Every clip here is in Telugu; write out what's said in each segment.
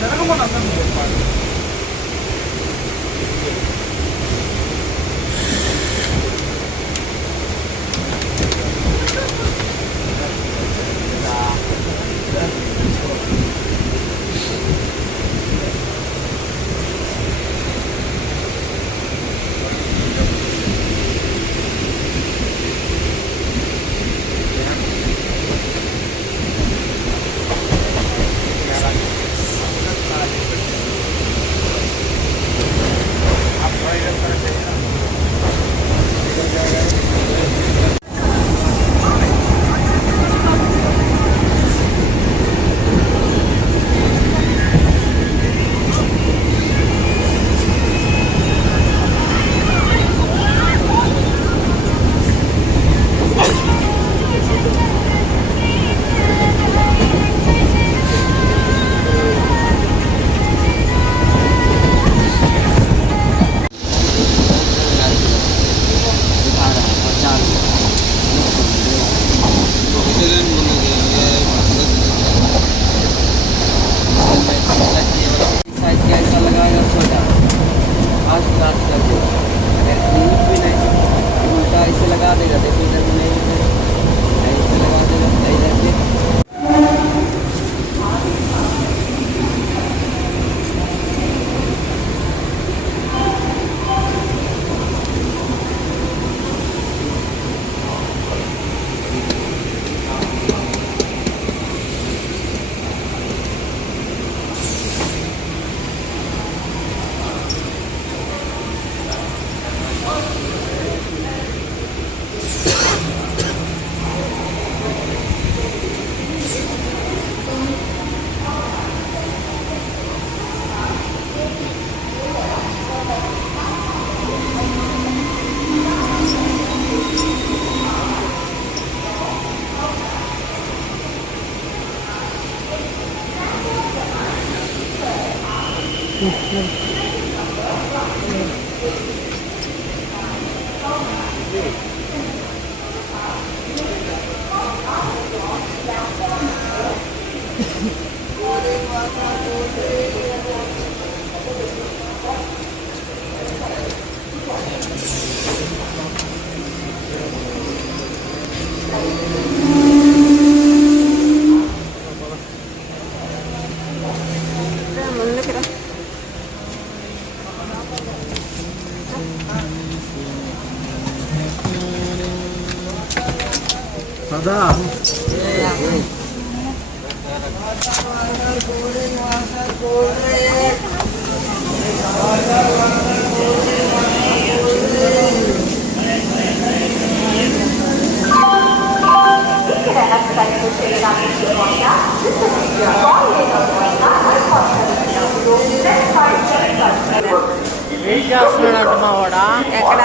జరగమని అర్థం చెప్పాలి. Ada. ఏం చేస్తున్నాడు మా వాడా ఎక్కడ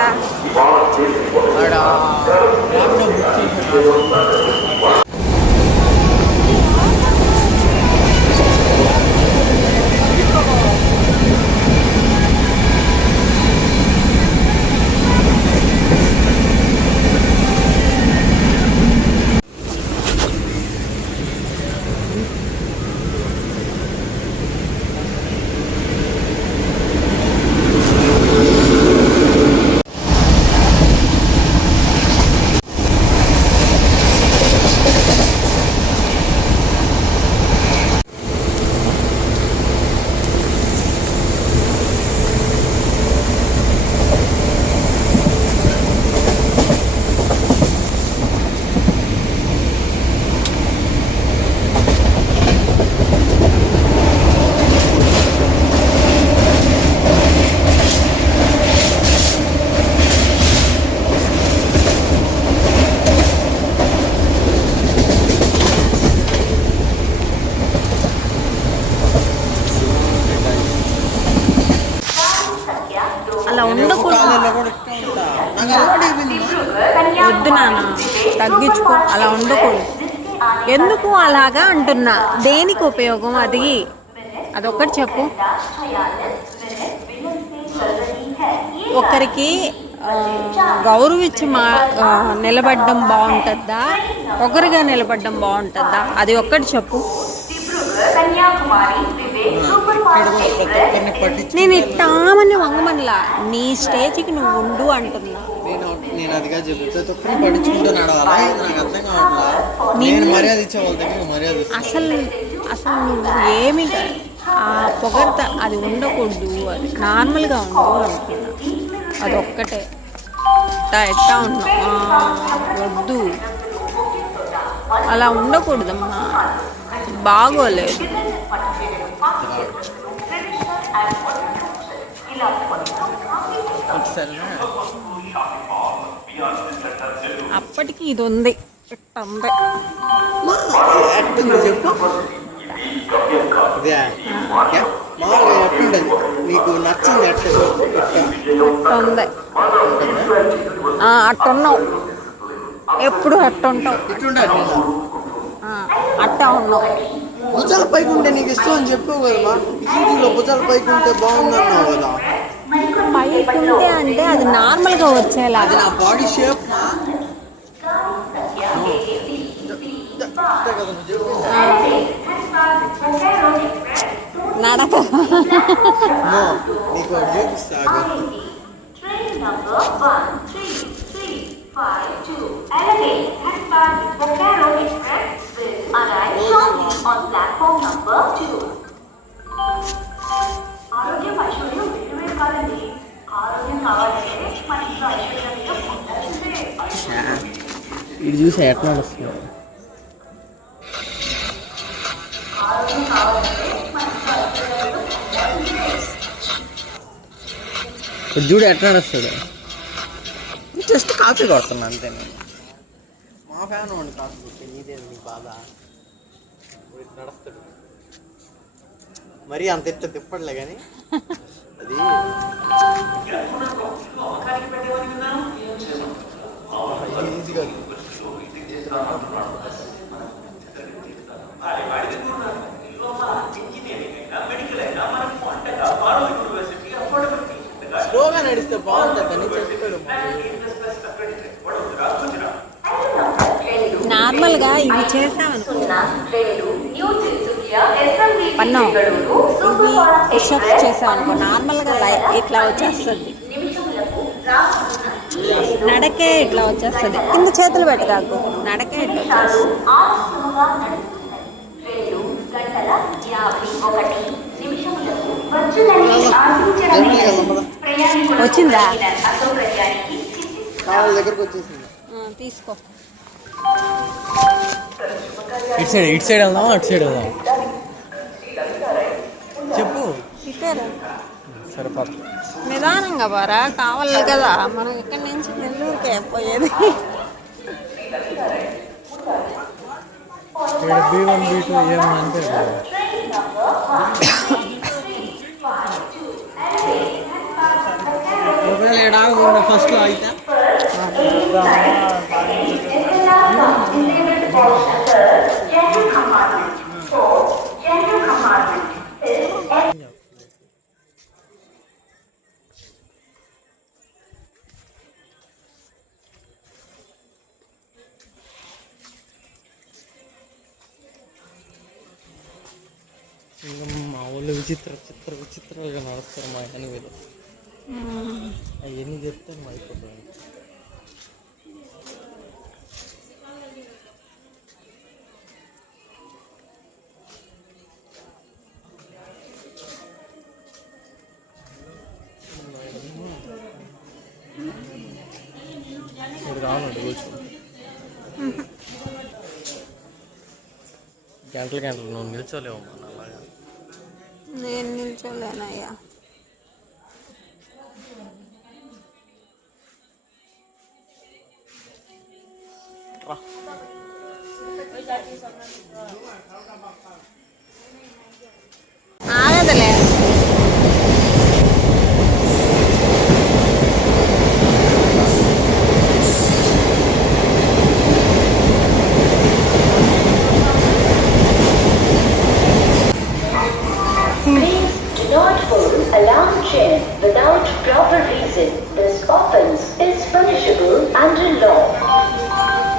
తగ్గించుకో, అలా ఉండకూడదు. ఎందుకు అలాగా అంటున్నా, దేనికి ఉపయోగం అది, అదొక్కటి చెప్పు. ఒకరికి గౌరవించి నిలబడడం బాగుంటుందా, ఒకరిగా నిలబడడం బాగుంటుందా, అది ఒక్కటి చెప్పు. నేను ఇట్టామని వంగమనిలా, నీ స్టేజ్కి నువ్వు ఉండు అంటున్నా. నేను అదిగా చెప్తే పట్టించుకుంటూ నడవాలి, నాకు అర్థం కావట్లా. నేను మర్యాద ఇచ్చే వాళ్ళ దగ్గర మర్యాద అసలు నువ్వు ఏమి ఆ పొగడత అది ఉండకూడదు, అది నార్మల్గా ఉండు అనుకున్నా. అదొక్కటే ఎట్టా ఉన్నావు, వద్దు, అలా ఉండకూడదమ్మా, బాగోలేదు. అప్పటికి ఇది ఉంది, ఇట్ట ఉంది. నీకు నచ్చింది ఉంది, అట్టున్నావు, ఎప్పుడు అట్టుంటావు, అట్టా ఉన్నావు. భుజాల పైకి ఉంటే నీకు ఇష్టం అని చెప్పావు కదమ్మా, సీటీలో భుజాల పైకి ఉంటే బాగుంది అన్నావు కదా. పైకి ఉంటే అంటే అది నార్మల్గా వచ్చేలా, అది నా బాడీ షేప్. నడక నీకు ఇది చూసా ఎట్లా వస్తుంది. చూడు ఎట్లా నడుస్తాడు. జస్ట్ కాఫీ కొడుతున్నా అంతే. నేను మా ఫ్యాన్ వాడిని కాఫీ కొట్టి నీదే నీకు బాధ. నడుస్తాడు మరీ అంత ఎట్ట తిప్పట్లే కానీ అది ఈజీగా స్లోగా నడిస్తే బాగుంటుందని చెప్తాడు. నార్మల్గా ఇవి చేసామనుకో పన్నం, ఇవి పుషప్స్ చేసామనుకో నార్మల్గా ఇట్లా వచ్చేస్తుంది, నడకే ఇట్లా వచ్చేస్తుంది. కింద చేతులు పెట్టగాకు, నడకే ఇట్లా వచ్చేస్తుంది. వచ్చిందా, దగ్గరకు వచ్చేసింది. తీసుకో. ఇటు సైడ్ వెళ్దామా అటు సైడ్ వెళ్దాం చెప్పు. ఇటేరా, సరిపోదు. నిదానంగా బారా, కావాలి కదా, మనం ఇక్కడి నుంచి నెల్లూరుకే పోయేది. B1 B2 ఏమంటే ఒకవేళ ఏడాగకుండా ఫస్ట్లో అయితే మా ఊళ్ళో విచిత్రాలుగా నడుస్తారు మా అని వీళ్ళు. అవన్నీ చెప్తే అయిపోతుంది. రావండి కూర్చో. గంటలు నువ్వు నిల్చోలేవు మన అలాగా. నేను నిల్చోలేనయ్యా. ఆగదులే. alarm chain without proper reason. This offence is punishable under law.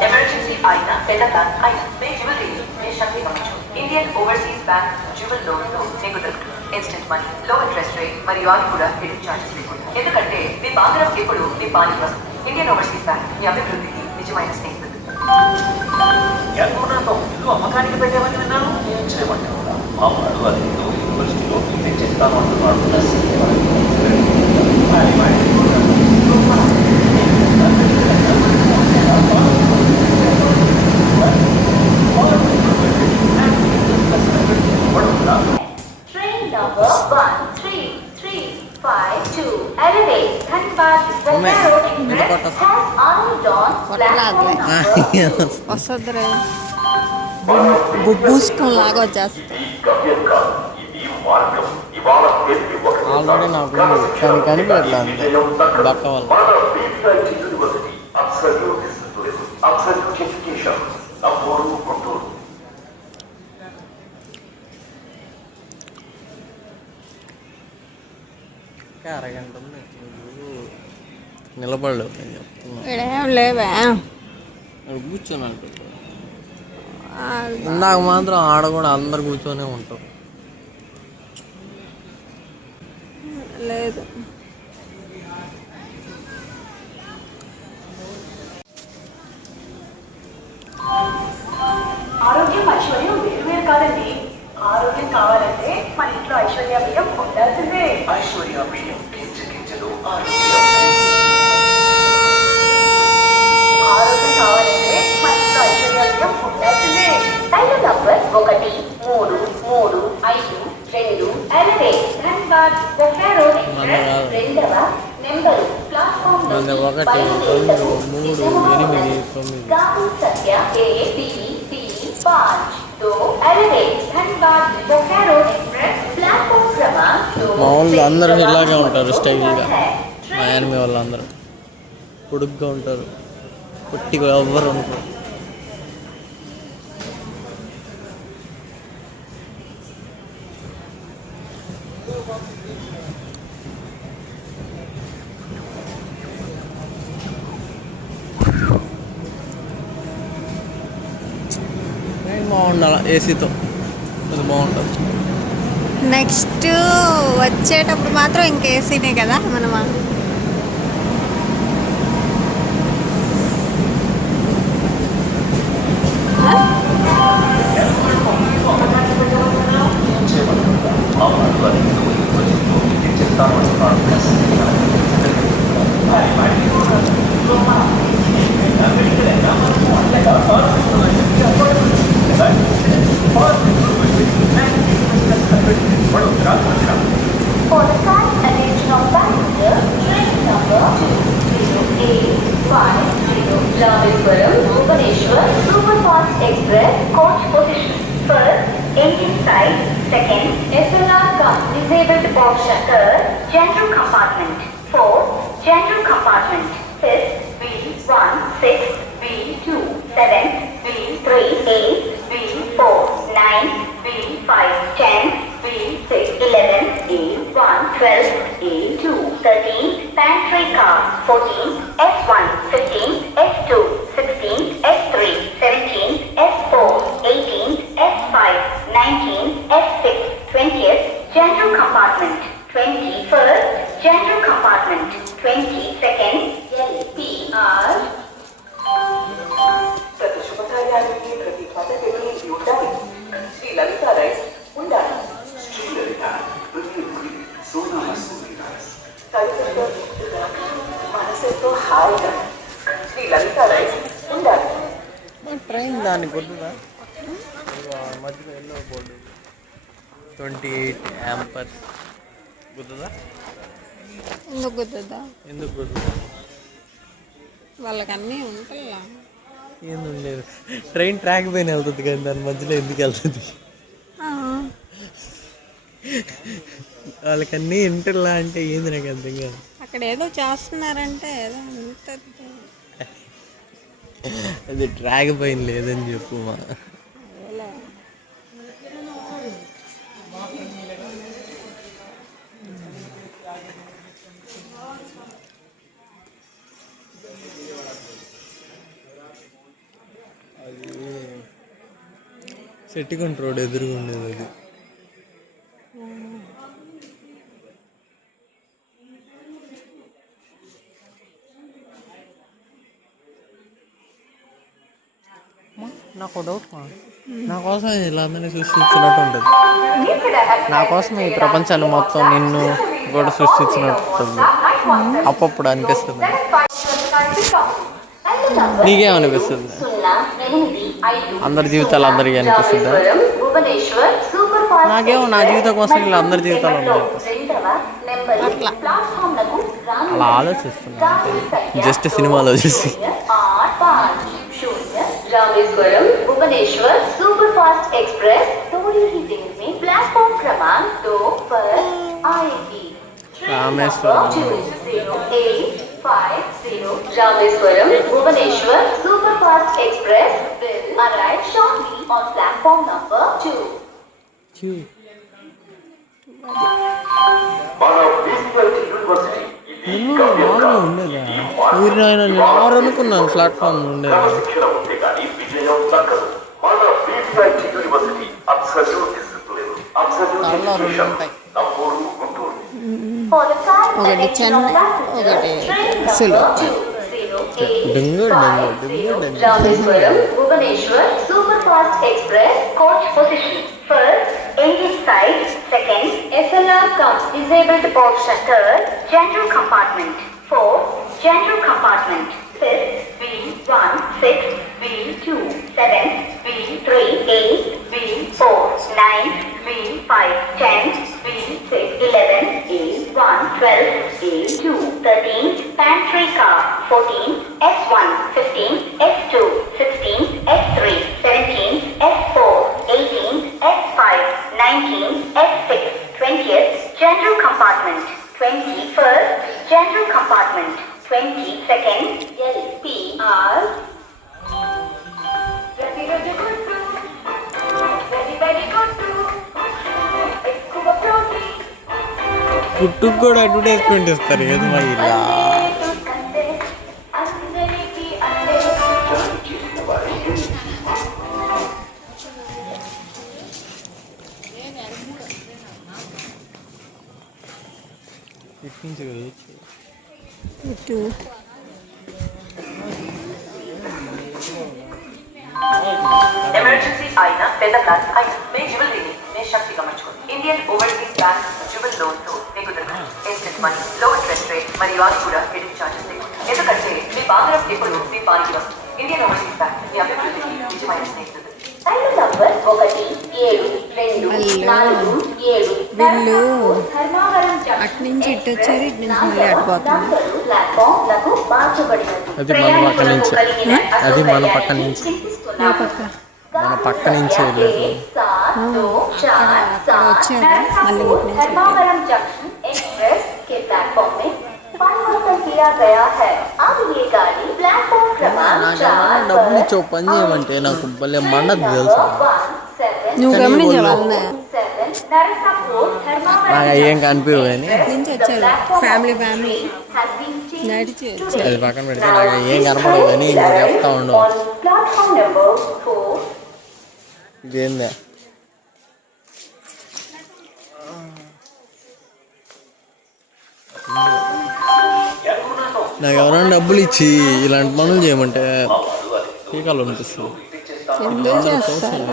Emergency అయినా పెద్దగా అయినా మీ జ్యువెలరీ మీ శక్తి ఇవ్వచ్చు. ఇండియన్ ఓవర్సీస్ బ్యాంక్ జ్యువెల్ లోన్లు మీకు దొరుకుతుంది. Instant money, low interest rate మరియు అది కూడా హిడెన్ చార్జెస్ లేకుండా. ఎందుకంటే మీ బంగారం ఎప్పుడు మీ పాలికి వస్తుంది. ఇండియన్ ఓవర్సీస్ బ్యాంక్ మీ అభివృద్ధికి నిజమైన స్నేహితుడు. ఎల్లుండతో ఇల్లు అమ్మకానికి పెట్టామని విన్నాను. ఏం చేయమంటావు? మా వాడు అది యూనివర్సిటీలో బీటెక్ చేస్తాను అంటున్నాడు. Train number 13352 Elevate Dhanbad Bokaro Express has arrived on platform number 2. వస్తుందిరే బుబ్బూసుకొని లాగా వచ్చేస్తుంది. ఆల్రెడీ నాకు కానీ కనిపించట్లే అంతే బక్క వల్ల. ఇంకా అరగంట ఉంది నిలబడలేవు నేను చెప్తున్నా. ఇక్కడేం లేవే. కూర్చొని అనుకుంటా ఇందాక మాత్రం ఆడ కూడా అందరు కూర్చొనే ఉంటారు. లేదు ఆరోగ్యం ఐశ్వర్యం వేరు కాదండి. ఆరోగ్యం కావాలంటే మన ఇంట్లో ఐశ్వర్య బియ్యం ఉండాల్సిందే. ఐశ్వర్య బియ్యం గింజలు ఆరోగ్యం. ఆరోగ్యం కావాలంటే మన ఇంట్లో ఐశ్వర్య బియ్యం ఉండాల్సిందే. రైలు number 13352 Elevate Dhanbad Bokaro Express రెండవ నెంబరు ప్లాట్ఫామ్ మన 1 2 3 8 9 गांव सत्या A-B-B-5 2 Elevate Dhanbad Bokaro Express platform क्रमांक 2. మా వాళ్ళు అందరూ ఇలాగే ఉంటారు స్టైల్గా. మా యానిమి వాళ్ళు అందరూ పొడుగ్గా ఉంటారు, పొట్టిగా ఎవ్వరు ఉంటారు. బాగుండాలి ఏసీతో, అది బాగుంటుంది. నెక్స్ట్ వచ్చేటప్పుడు మాత్రం ఇంక ఏసీనే కదా మనం. For the kind attention of passengers, train number 20850 Rameswaram Bhubaneswar Superfast Express coach position. First, engine side. Second, SLR car disabled option. Third, general compartment. Fourth, general compartment. Fifth, B1, 6, B2, 7, B3, 8, B4, 9, B5, 10, B6, 11, A1, 12, A2, 13, pantry car, 14, S1, 15, S2, 16, S3, 17, S4, 18, S5, 19, S6, 20th, general compartment, 21st, general compartment, 22nd, LPR. ప్రతి శుభకార్యానికి ప్రతి పద్ధతికి ఉండాలి. శ్రీ లలిత రైస్ ఉండాలి. తల్లిదండ్రులతో ముద్దుగా, మనసుతో హాయిగా శ్రీ లలిత రైస్ ఉండాలి. ట్రైన్ దాన్ని కొద్దుగా మధ్యలో ఎల్లో బోర్డు 28 amperes గుద్దుదా? ఎందుకు కుదురుదా? ఎందుకు గుద్దుదా? వాళ్ళకి అన్నీ ఉంటాయా? ఏంది ఉండేది? ట్రైన్ ట్రాక్ పైన వెళ్తుంది కానీ దాని మధ్యలో ఎందుకు వెళ్తుంది? వాళ్ళకన్నీ ఇంటర్లా అంటే ఏంది నాకు అర్థం కాదు. అక్కడ ఏదో చేస్తున్నారంటే ఏదో ఉంటుంది. అది ట్రాక్ పైన లేదని చెప్పు. మా సెట్టిగుంట రోడ్ ఎదురుగా ఉండేది అది. నాకు డౌట్ నా కోసం ఇలా అందరినీ సృష్టించినట్టు ఉంటుంది. నా కోసం ఈ ప్రపంచాన్ని మొత్తం నిన్ను కూడా సృష్టించినట్టు ఉంటుంది. అప్పుడప్పుడు అనిపిస్తుంది. నీకేమనిపిస్తుంది? అందరి జీవితాలు అందరికీ అనిపిస్తుందా? నాకేమో నా జీవితం కోసం ఇలా అందరి జీవితాలు ఉన్నాయి. అలా ఆలోచిస్తున్నా జస్ట్ సినిమాలో చూసి. रामेश्वरम भुवनेश्वर सुपरफास्ट एक्सप्रेस थोड़ी ही देर में प्लेटफॉर्म क्रमांक 2 पर आएगी। Rameswaram 0850 Rameswaram Bhubaneswar superfast express will arrive shortly on platform number 2. అనుకున్నాను ప్లాట్ఫామ్ ఉండేది. ఒకటి చెన్నై ఒకటి సులువు. Rameswaram Bhubaneswar Superfast Express coach position. First, engine side. Second, SLR comes disabled option. Third, general compartment. Fourth, general compartment. Fifth, B1, 6, B2, 7, B3, 8, B4, 9, B5, 10, B6, 11, A1, 12, A2, 13, pantry car, 14, S1, 15, S2, 16, S3, 17, S4, 18, S5, 19, S6, 20th, general compartment, 21st, general compartment, 22nd, LPR. Very, very good too. Very, very good too. ఎక్కువ protein. పుట్టుకు కూడా అడ్వర్టైజ్మెంట్ ఇస్తారు ఏది మా ఇలా. అందరికీ అందే. ఇటు ఎమర్జెన్సీ అయినా పెద్ద ప్లాన్ అయినా మీ జ్యువెలరీని మీ శక్తి గమనించుకోండి. Indian Overseas Bank jewel loan తో మీకు దొరుకుతుంది instant money, low interest rate మరియు అది కూడా హిడెన్ చార్జెస్ లేవు. ఎందుకంటే మీ బంగారం ఎప్పుడు మీ పానికి వస్తుంది. ఇండియన్ ఓవర్సీస్ బ్యాంక్ మీ అభివృద్ధికి నిజమైన స్నేహితుడు. ఐదు నంబర్ 1 7 2 4 7 వీళ్ళు ధర్మవరం అటు నుంచి ఇటు వచ్చారు, ఇటు నుంచి మళ్ళీ అటు పోతున్నారు. ప్లాట్ఫామ్లకు మార్చబడినది. అది మన పక్క నుంచి. అది మన పక్క నుంచి. ఆ పక్క మన పక్క నుంచి వెళ్ళారు. అక్కడ వచ్చారు మళ్ళీ ఇటు నుంచి. धर्मावरम जंक्शन एक्सप्रेस के प्लेटफॉर्म में परिवर्तन किया गया है। अब ये गाड़ी प्लेटफॉर्म क्रमांक 4 డబ్బులు ఇచ్చి ఒక పని చేయమంటే నాకు భలే మండదు తెలుసా. నువ్వు గమనించవాళ్ళ నాకు ఏం కనిపించవు కానీ నుంచి వచ్చారు ఫ్యామిలీ నడిచి వచ్చారు. అది పక్కన పెడితే నాకు ఏం కనపడవు కానీ ఇంకా చెప్తా ఉండవు. ఇదేందా నాకు ఎవరైనా డబ్బులు ఇచ్చి ఇలాంటి పనులు చేయమంటే టీకాలు అనిపిస్తుంది. ఎందుకు చేస్తారు?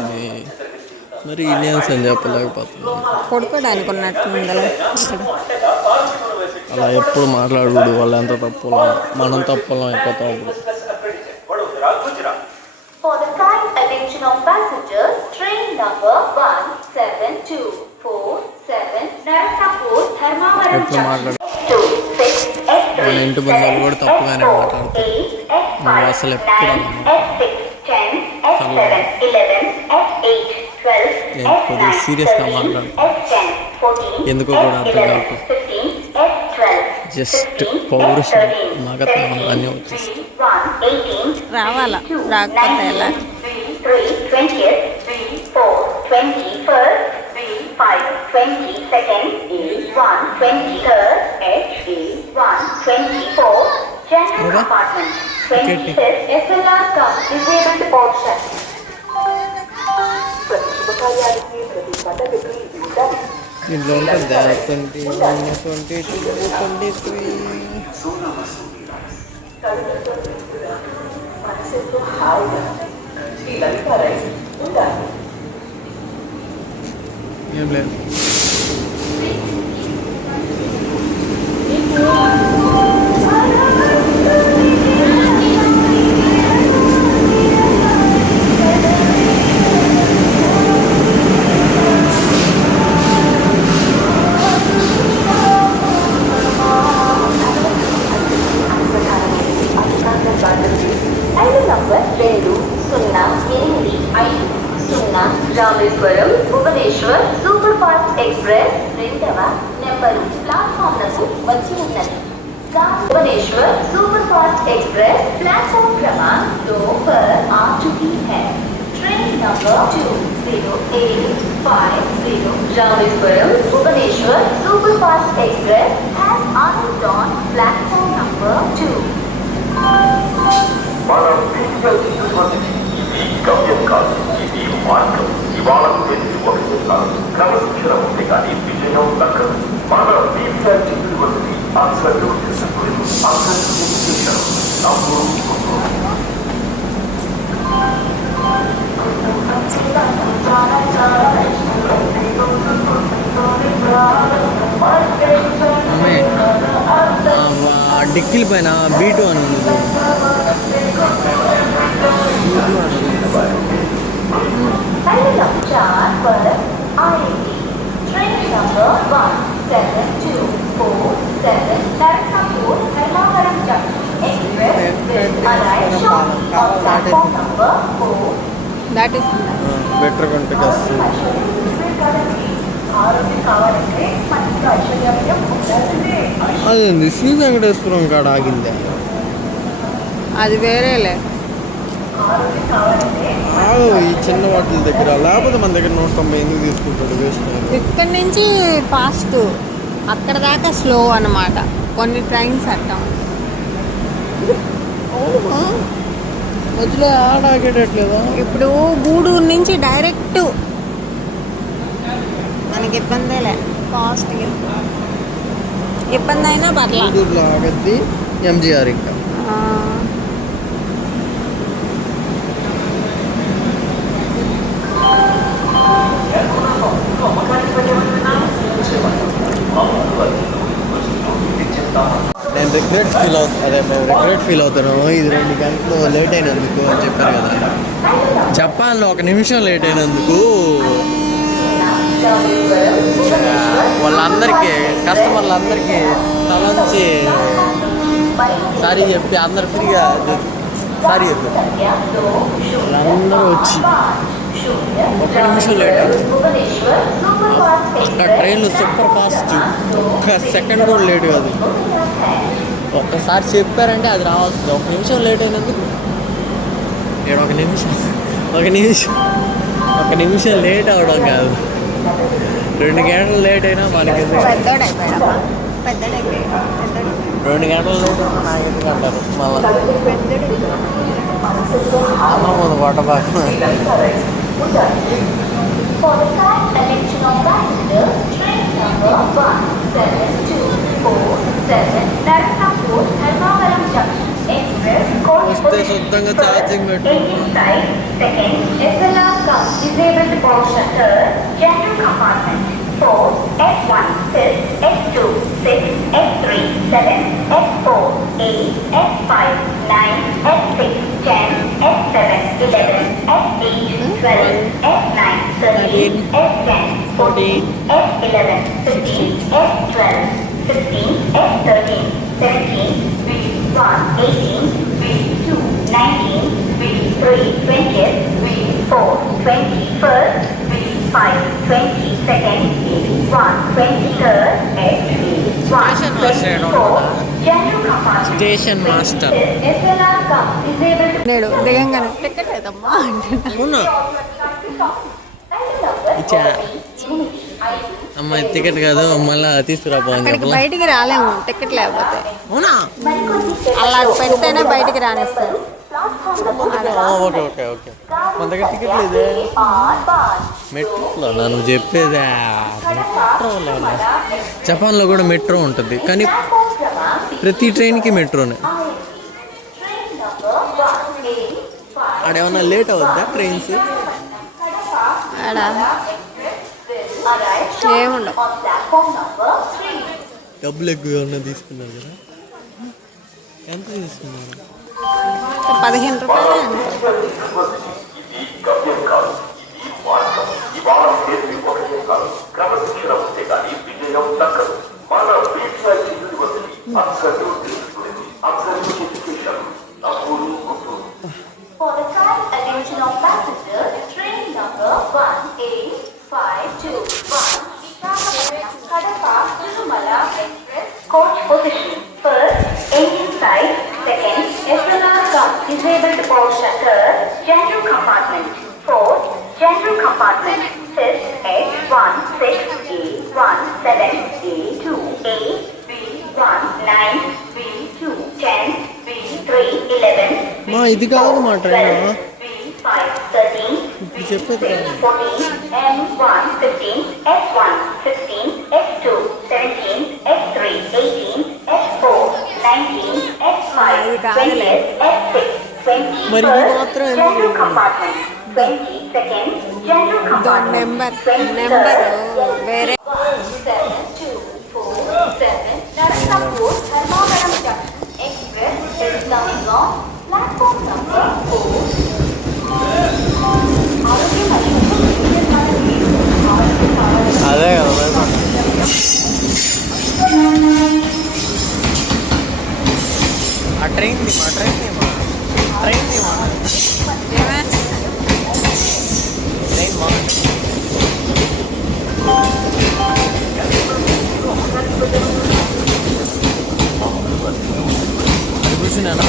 మరి ఇండియన్స్ అని చెప్పలేకపోతుంది. కొడుకోడానికి ఉన్నట్టుందా ఇక్కడ. అలా ఎప్పుడు మాట్లాడు వాళ్ళు ఎంత తప్పులో మనం తప్పులో అయిపోతాం. For the kind attention of passengers, train number 17247 Narakapur Dharmavaram ఎప్పుడు మాట్లాడు S26 S3 మన ఇంటి బంధువులు కూడా తప్పుగానే మాట్లాడతారు. నువ్వు అసలు ఎప్పుడు కొద్దిగా సీరియస్గా మాట్లాడు. ఎందుకో కూడా అర్థం కాదు. జస్ట్ పౌరుషం మగతనం అన్నీ వచ్చేసి రావాలా, రాకపోతే ఎలా? General compartment 25th SLR comes disabled option. ఇంట్లో ఉంటుంది 2022 ఏం లేదు. ఐదు number 2085 Rameswaram Bhubaneswar super fast express రెండవ నెంబరు ప్లాట్ఫామ్లకు వచ్చి ఉన్నది. Bhubaneswar super fast express platform क्रमांक 2 पर आ चुकी है. Train number 20850 Rameswaram Bhubaneswar super fast express has arrived on platform number 2. మనం ఫిజికల్ యూనివర్సిటీ ఇది గమ్యం కాదు, ఇది మార్గం. ఇవాళ తెలిసి ఒకసారి క్రమశిక్షణ ఉంది కానీ విజయం దక్కదు. మన ఫిజికల్ యూనివర్సిటీ అసలు డిక్కీల పైన B2 అని ఉంది. Train number 17247 Narsapur Dharmavaram junction express will arrive shortly on platform number 4. That is better కొంటే వస్తుంది. ఆరోగ్యం కావాలంటే మంచి ఐశ్వర్యం ఉండాల్సిందే. అదేంది శ్రీ వెంకటేశ్వరం కాడ ఆగిందే. అది వేరేలే. ఆరోగ్యం కావాలంటే ఈ చిన్న వాటిల దగ్గర, లేకపోతే మన దగ్గర 190 ఎందుకు తీసుకుంటాడు వేస్ట్. ఇక్కడి నుంచి ఫాస్ట్, అక్కడ దాకా స్లో అన్నమాట. కొన్ని ట్రైన్స్ అట్టాం. మధ్యలో ఆడ ఆగేటట్లేదా? ఇప్పుడు గూడూరు నుంచి డైరెక్ట్ మనకి ఇబ్బందేలే. కాస్ట్ ఇబ్బంది అయినా పర్లా. గూడూరులో ఆగద్ది ఎంజీఆర్ ఇంకా. నేను రిగ్రెట్ ఫీల్ అవుతాను. ఇది 2 గంటలు లేట్ అయినందుకు అని చెప్పారు కదా. జపాన్లో 1 నిమిషం లేట్ అయినందుకు వాళ్ళందరికీ, కస్టమర్లందరికీ తలంచి సారీ చెప్పి అందరు ఫ్రీగా సారీ చెప్పారు. వాళ్ళందరూ వచ్చి 1 నిమిషం లేట్ అయింది. అక్కడ ట్రైన్లు సూపర్ ఫాస్ట్, 1 సెకండ్ కూడా లేట్ కాదు. ఒక్కసారి చెప్పారంటే అది రావాల్సింది. 1 నిమిషం లేట్ అయినందుకు నేను 1 నిమిషం లేట్ అవ్వడం కాదు, 2 గంటలు లేట్ అయినా మనకి 2 గంటలు లేట్ అయినా నాకు ఎందుకు అంటారు. మళ్ళీ అన్నం ముందు కొట్టబాకు. For the kind attention of passengers, train number 17247 Narsapur Dharmavaram Junction Express వస్తే శుద్ధంగా ఛార్జింగ్ పెట్టు. inside second SLR comes disabled box shutter general compartment 4 F1 6 F2 6 F3 7 F4 8 F5 9 F6 10 F7 11 F8 12 F9 13 F10 14 F11 15 F12 16 F13 17 V1 18 V2 19 V3 20th V4 21st V5 22nd V1 23rd F1 24 general compartment station master SLR comes disabled నేడు దిగంగానే టికెట్ లేదమ్మా అంటున్నా. అవునా? ఇచ్చా అమ్మాయి టికెట్ కాదు, మళ్ళీ తీసుకురాబోని అక్కడికి చెప్పలా. బయటికి రాలేము టికెట్ లేకపోతే. అవునా? అలా పెడితేనే బయటికి రానిస్తారు. Okay okay okay. మన దగ్గర టికెట్ లేదే. మెట్రోలో నువ్వు చెప్పేదా? మెట్రోలో జపాన్లో కూడా మెట్రో ఉంటుంది, కానీ ప్రతి ట్రైన్కి మెట్రోనే. ఆడేమన్నా లేట్ అవుద్దా ట్రైన్స్? ఆడ ఏముండవు. డబ్బులు ఎక్కువ ఏమన్నా తీసుకున్నారు కదా? ఎంత తీసుకున్నారు? 15 రూపాయలు ఎంత? గమ్యం కాదు, ఇది మార్గం. ఇవాళ చేసి ఒకటే కాదు, క్రమశిక్షణ ఉంటే కానీ విజయం దక్కదు. మన BCIT యూనివర్సిటీ అక్కడు తెలుసుకునేది అబ్జర్వ్ ఎడ్యుకేషన్. అప్పుడు Guntur. For the kind attention of passengers, train number 18521, Visakhapatnam, Kadapa, Tirumala Express, coach position. First, engine side. Second, SLR car, disabled or shutter, general compartment. Fourth, general compartment. Fifth, H16A17A2, A, B1, 9, B2, 10, B3, 11, మా ఇది కాదు మా ట్రైన్. B5, 13, ఇప్పుడు చెప్పేది కాదు. 14, M1, 15, S1, 16, S2, 17, S3, 18, S4, 19, S5, 20, S6, 20, మరి ఇది మాత్రం ఎందుకు? general compartment, 22nd, general compartment, number 23rd, వేరే. 17247, Narakapur, Dharmavaram Junction Express is coming on platform number 4. అదే కదా భయపడ. ఆ ట్రైన్ మా ట్రైన్ ట్రైన్ మా అది కూర్చున్నానా?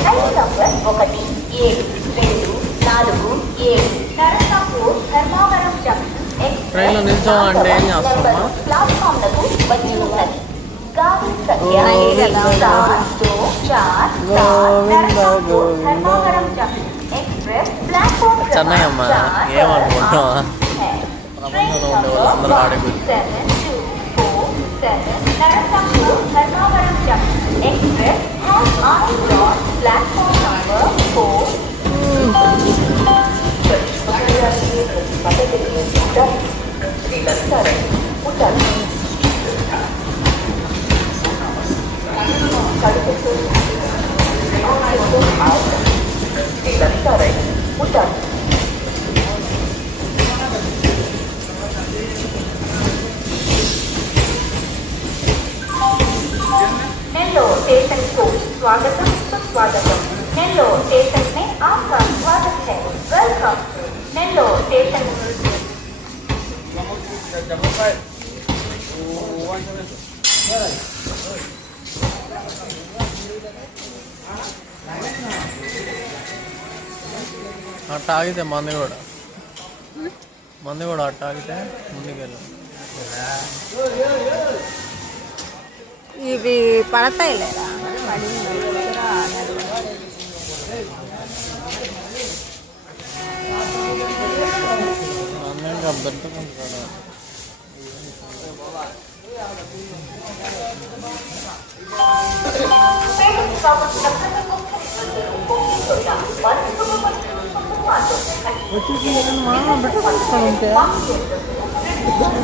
రైలు number 1, 7, 2, 4, 7, Narasapur, Dharmavaram junction express ట్రైన్లో నిల్చోమంటే ఏం చేస్తామా? ప్లాట్ఫామ్లకు వచ్చి ఉన్నది. గాడి సంఖ్య Govinda 724 Dharmavaram junction express platform చెన్నయ్యమ్మ ఏమనుకుంటున్నావా? ప్రపంచంలో ఉండే వాళ్ళందరూ ఆడే కూర్చో. 724 Narasapur, Dharmavaram junction express has arrived on platform number 4. Nellore station को स्वागतम सुस्वागतम. नेल्लोर स्टेशन में आपका स्वागत है. वेलकम. नेल्लोर स्टेशन. అట్ట ఆగితే మంది కూడా అట్ట ఆగితే ముందుకెళ్ళాం. ఇవి పడతాయి లేదా? అందంగా పెట్టుకుంటాడు.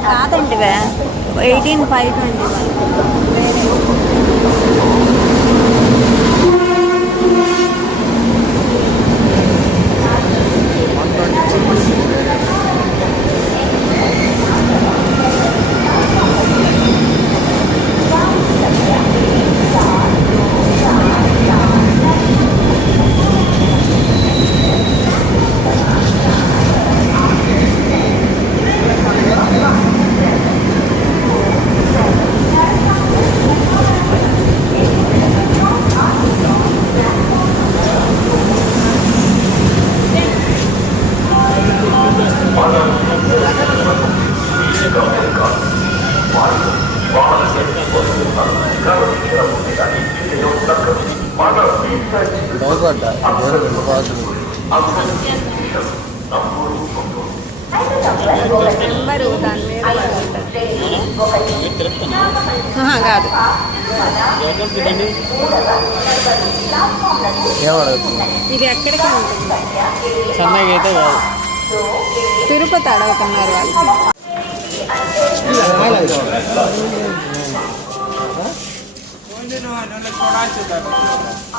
కాదండి 18,520. భయపడ్డా బాసులు నెంబరు దాని మీద కాదు ఏమడుగుతున్నా ఇది ఎక్కడికి ఉంటుంది చెన్నైకి అయితే కాదు తిరుపతి అడుగుతున్నారు వాళ్ళు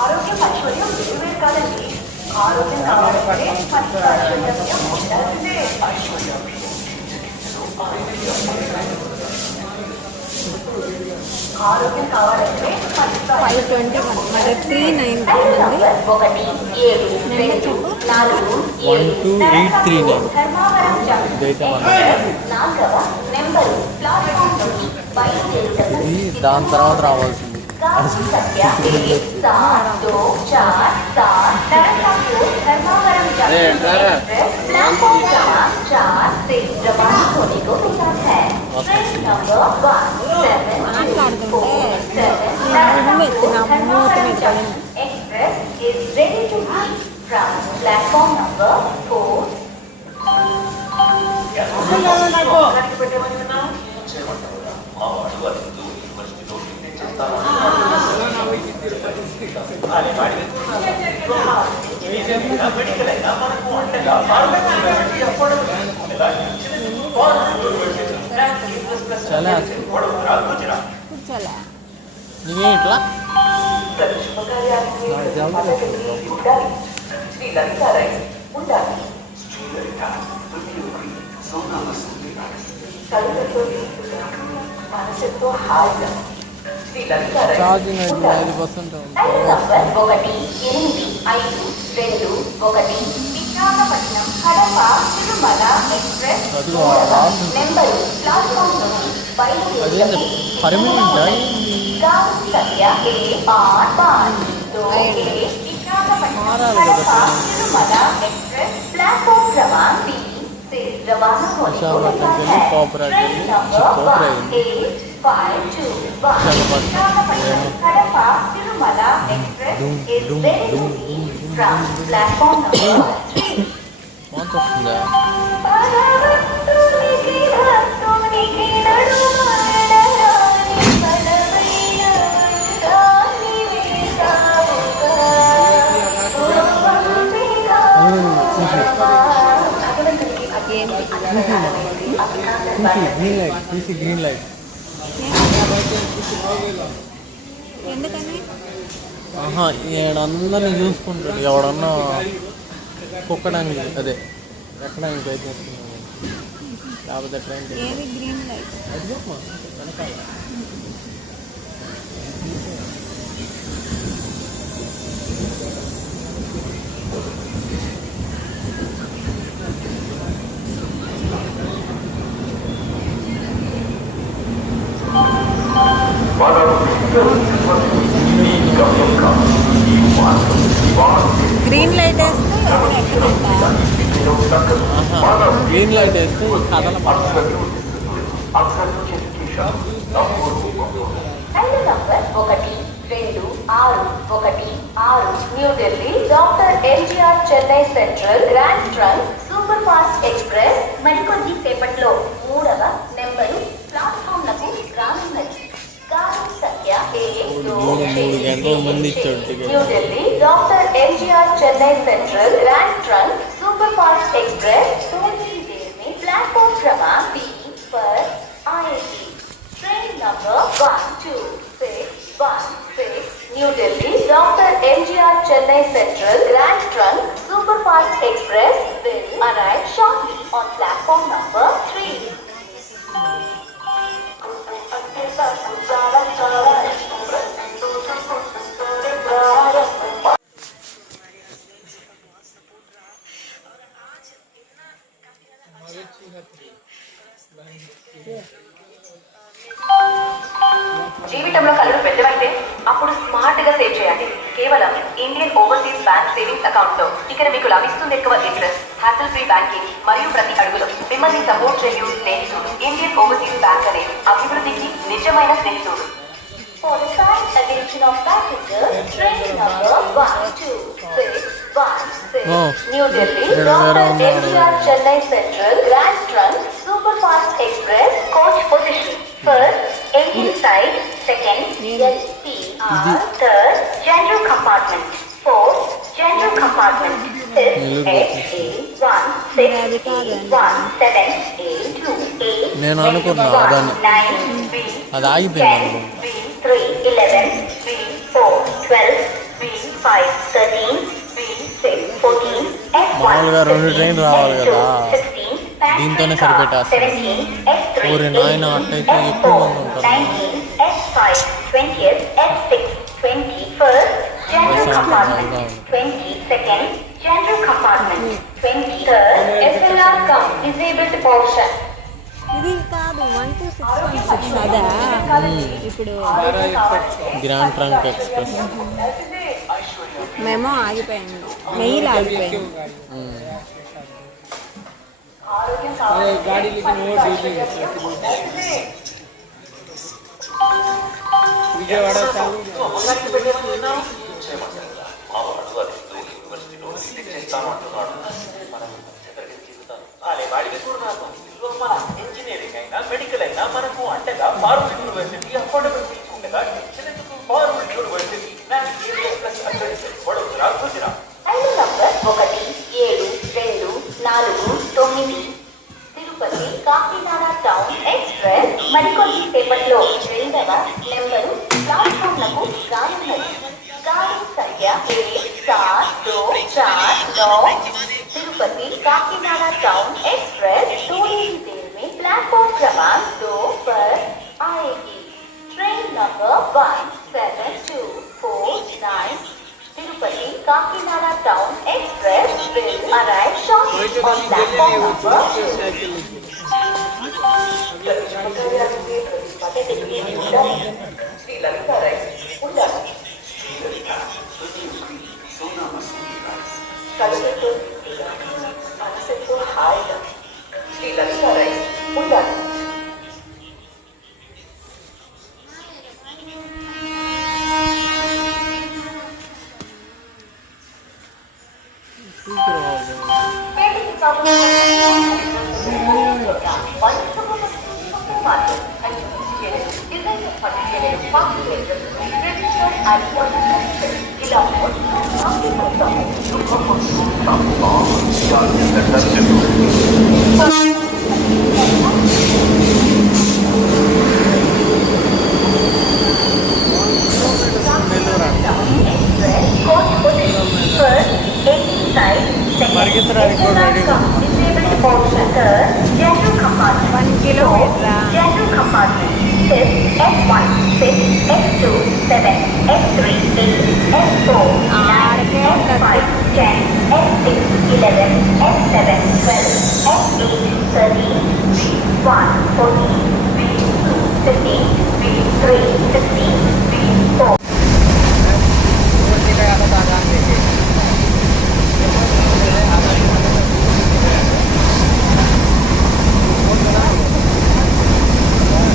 ఆరోగ్య ఐశ్వర్యం వేరువేరు కాదండి. ఆరోగ్యం కావాలంటే ఐశ్వర్యం ఉండాల్సిందే. ఆరోగ్యం కావాలంటే 521 మరి 39 ఒకటి ఏడు రెండు నాలుగు 12839 ధర్మవరం జంక్షన్ ఇదైతే మన నాలుగవ నెంబరు ప్లాట్ఫామ్ నుండి బయలుదేరుటకు ఇది దాని తర్వాత రావాల్సింది सत्य 1 7 2 4 7 नरसिंहपुर धर्मावरम जंक्शन प्लेटफॉर्म क्रमांक 4 से रवाना होने को तैयार है। Train number 1724 express is ready to leave from platform number 4. చాలా కూర్చోలే నీకే ఇట్లా శ్రీ లలిత రైస్ ఉండాలి. కళ్ళతో మనసుతో హాయిగా శ్రీ లలిత రైస్ ఛార్జింగ్ అయితే 5% ఉంది రైలు నంబర్ 18521 విశాఖపట్నం కడప తిరుమల ఎక్స్ప్రెస్ అదిగో రాసింది నెంబరు ప్లాట్ఫామ్ నుండి అదేంటి బయలుదేరి పర్మనెంటా गाँव सत्य A8 2 विशाखपट्टनम कड़पा तिरुमला एक्सप्रेस प्लेटफॉर्म क्रमांक 3 से रवाना होने को तैयार है। Train number 1852 Visakhapatnam Kadapa Tirumala express is ready to leave from platform number 3. Month వస్తుందా గ్రీన్ లైట్ తీసి గ్రీన్ లైట్ ఎందుకని ఆహా ఈడందరినీ చూసుకుంటాడు ఎవడన్నా కుక్కడానికి అదే ఎక్కడానికి ప్రయత్నిస్తున్నాడు లేకపోతే ట్రైన్ ఏది గ్రీన్ లైట్ అది చెప్పమా వెనకాల గ్రీన్ లైట్ వేస్తే ఎవరు ఎక్కడంట ఆహా గ్రీన్ లైట్ వేస్తే ఈ కథల పడతారు రైలు number 1261 New Delhi doctor NTR Chennai central grand trunk super fast express మరికొద్ది సేపట్లో 3వ నెంబరు ప్లాట్ఫామ్ లకు రానున్నది. గానం సంఖ్య మూడు గంటల ముందు ఇచ్చాడు ticket New Delhi doctor NTR Chennai central grand trunk super fast express थोड़ी ही देर में प्लेटफॉर्म क्रमांक 3 पर आएगी। Train number 1216 new Delhi doctor MGR Chennai central grand trunk super fast express will arrive shortly on platform number 3. జీవితంలో కళ్ళు పెద్దవైతే అప్పుడు స్మార్ట్ గా సేవ్ చేయండి. కేవలం Indian Overseas bank savings account తో ఇక్కడ మీకు లభిస్తుంది ఎక్కువ ఇంట్రెస్ట్, హ్యాసిల్ ఫ్రీ బ్యాంకింగ్ మరియు ప్రతి అడుగులో మిమ్మల్ని సపోర్ట్ చేయు స్నేహితుడు. ఇండియన్ ఓవర్సీస్ బ్యాంక్ అనేది అభివృద్ధికి నిజమైన స్నేహితుడు. For the side attention of passengers, train number 12616, Oh. New Delhi, There Dr. are MGR Chennai Central, Grand Trunk, Superfast Express, coach position. First, engine side. Second, LPR. Third, general compartment. Fourth, general compartment. Fifth, HA16A17828. నేను అనుకున్నా అదని. అది ఆగిపోయింది అనుకున్నా. B311, B4 12, B5 13, B6 14, మామూలుగా రెండు ట్రైన్ రావాలి కదా, దీంతోనే సరిపెట్టేస్తాను. ఊరి నాయన అట్టయితే ఎక్కువ మంది ఉంటారు. S5 20th, S6 21st, general compartment, 22nd, general compartment, 23rd, SLR come disabled portion. ఇది కాదు 12616 అదా ఇప్పుడు గ్రాండ్ ట్రంక్ ఎక్స్ప్రెస్. మేము ఆగిపోయింది, మెయిల్ ఆగిపోయింది. गाड़ी लेकिन वो डीजिंग विजयवाड़ा चालू ఇంజనీరింగ్ అయినా మెడికల్ అయినా మనకు అంటగా ఫార్మల్ యూనివర్సిటీ అఫోర్డబుల్ ఫీజు ఉండగా ఫార్మల్ యూనివర్సిటీ వడోదరా గుజరాత్. ఐదు number 1 7 2 4 9 Tirupati Kakinada town express మరికొద్ది సేపట్లో రెండవ నెంబరు ప్లాట్ఫామ్లకు రానున్నది. गाड़ी संख्या 17249 तिरुपति काकीनाडा टाउन एक्सप्रेस थोड़ी ही देर में प्लेटफॉर्म क्रमांक 2 पर आएगी. Train number 17249 Tirupati Kakinada town express will arrive shortly on platform number 2. పరిగెత్తడానికి కూడా రెడీగా general compartment 1 kilometer. general compartment 5 F1 6 F2 7 F3 8 F4 9 F5 10 F6 11 F7 12 F8 13 B1 14 B2 15 B3 16 B4.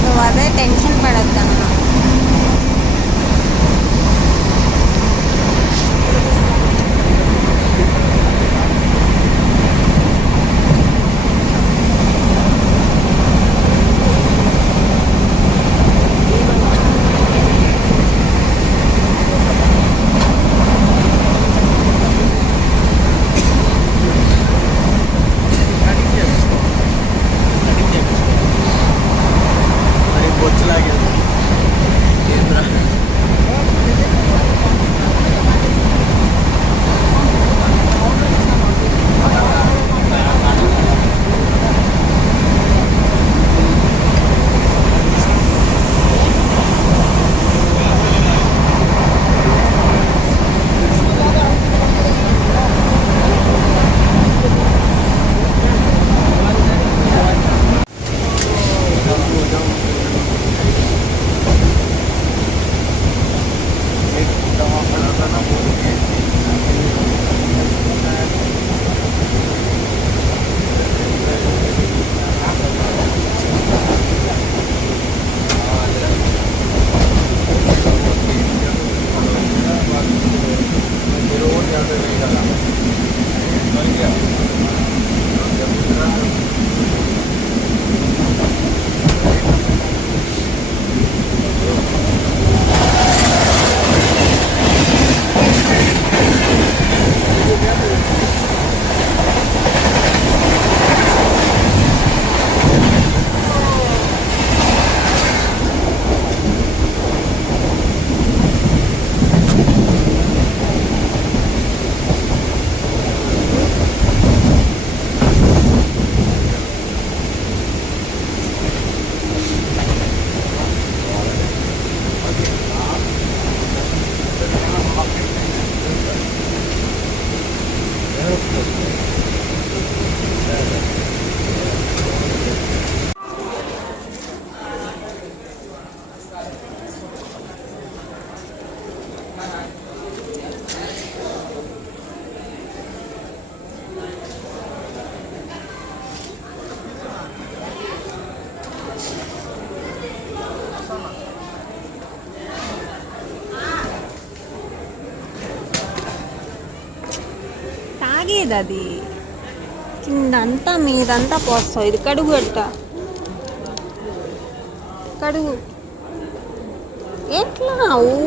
నువ్వు అదే టెన్షన్ పడొద్దన్నా. మరి బొచ్చులాగే ఏంద్రా. తెలియదు అది. కిందంతా మీదంతా పోస్తావు. ఇది కడుగు ఎట్ట కడుగు. ఎట్లా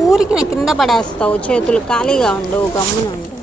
ఊరికి కింద పడేస్తావు? చేతులు ఖాళీగా ఉండవు, గమ్మున ఉండవు.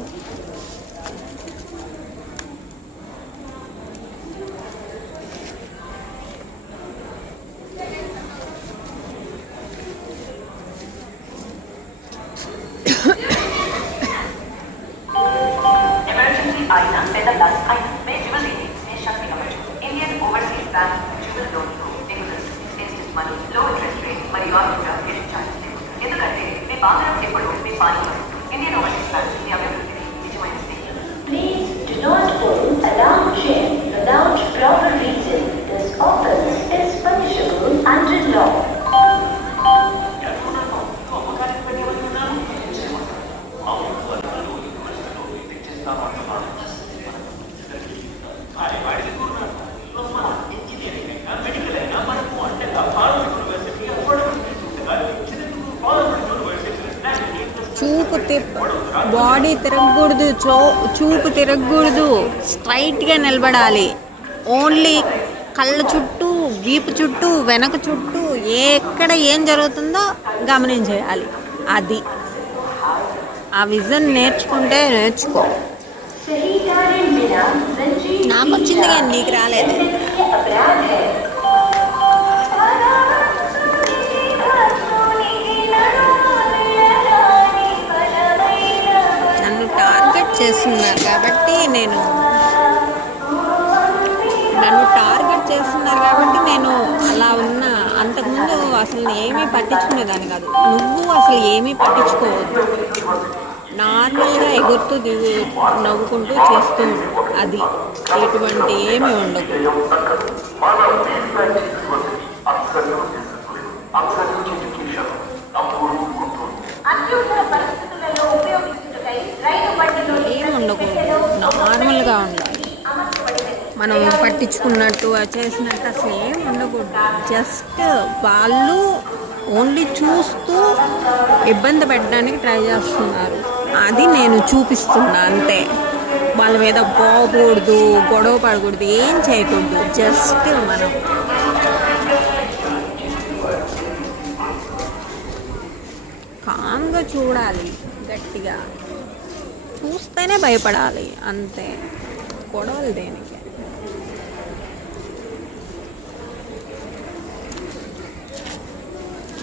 ఎమర్జెన్సీ అయినా పెద్ద ప్లాస్ అయినా మే జ్యువెలరీ మే శక్తి గమనించు. ఇండియన్ ఓవర్సీస్ బ్యాంక్ జ్యువెల్ లోన్లు ఎగుదల instant money, low interest rate మరియు ఆర్థిక హిడెన్ చార్జెస్ లేవు. ఎందుకంటే మీ బంగారం ఎప్పుడు మీ పాలన. ఇండియన్ ఓవర్సీస్ బ్యాంక్ మీ అభివృద్ధికి నిజమైన స్నేహితులు. Please do not pull alarm chain without proper reason. This offense is punishable under law. చూపు బాడీ తిరగకూడదు, చూపు తిరగకూడదు, స్ట్రైట్గా నిలబడాలి. ఓన్లీ కళ్ళ చుట్టూ, వీపు చుట్టూ, వెనక చుట్టూ ఎక్కడ ఏం జరుగుతుందో గమనించేయాలి. అది ఆ విజన్ నేర్చుకుంటే నేర్చుకో. నాకు వచ్చింది కానీ నీకు రాలేదు. నన్ను టార్గెట్ చేస్తున్నారు కాబట్టి నేను అలా ఉన్నా. అంతకుముందు అసలు ఏమీ పట్టించుకునేదాన్ని కాదు. నువ్వు అసలు ఏమీ పట్టించుకోవద్దు. నార్మల్గా ఎగురుతూ నవ్వుకుంటూ చేస్తూ అది ఎటువంటి ఏమీ ఉండదు. ఏమి ఉండకూడదు, నార్మల్గా ఉండాలి. మనం పట్టించుకున్నట్టు చేసినట్టు అసలు ఏమి ఉండకూడదు. జస్ట్ వాళ్ళు ఓన్లీ చూస్తూ ఇబ్బంది పెట్టడానికి ట్రై చేస్తున్నారు. అది నేను చూపిస్తున్నా అంతే. వాళ్ళ మీద పోకూడదు, గొడవ పడకూడదు, ఏం చేయకూడదు. జస్ట్ మనం కామ్గా చూడాలి, గట్టిగా చూస్తేనే భయపడాలి అంతే. గొడవలు దేనికి?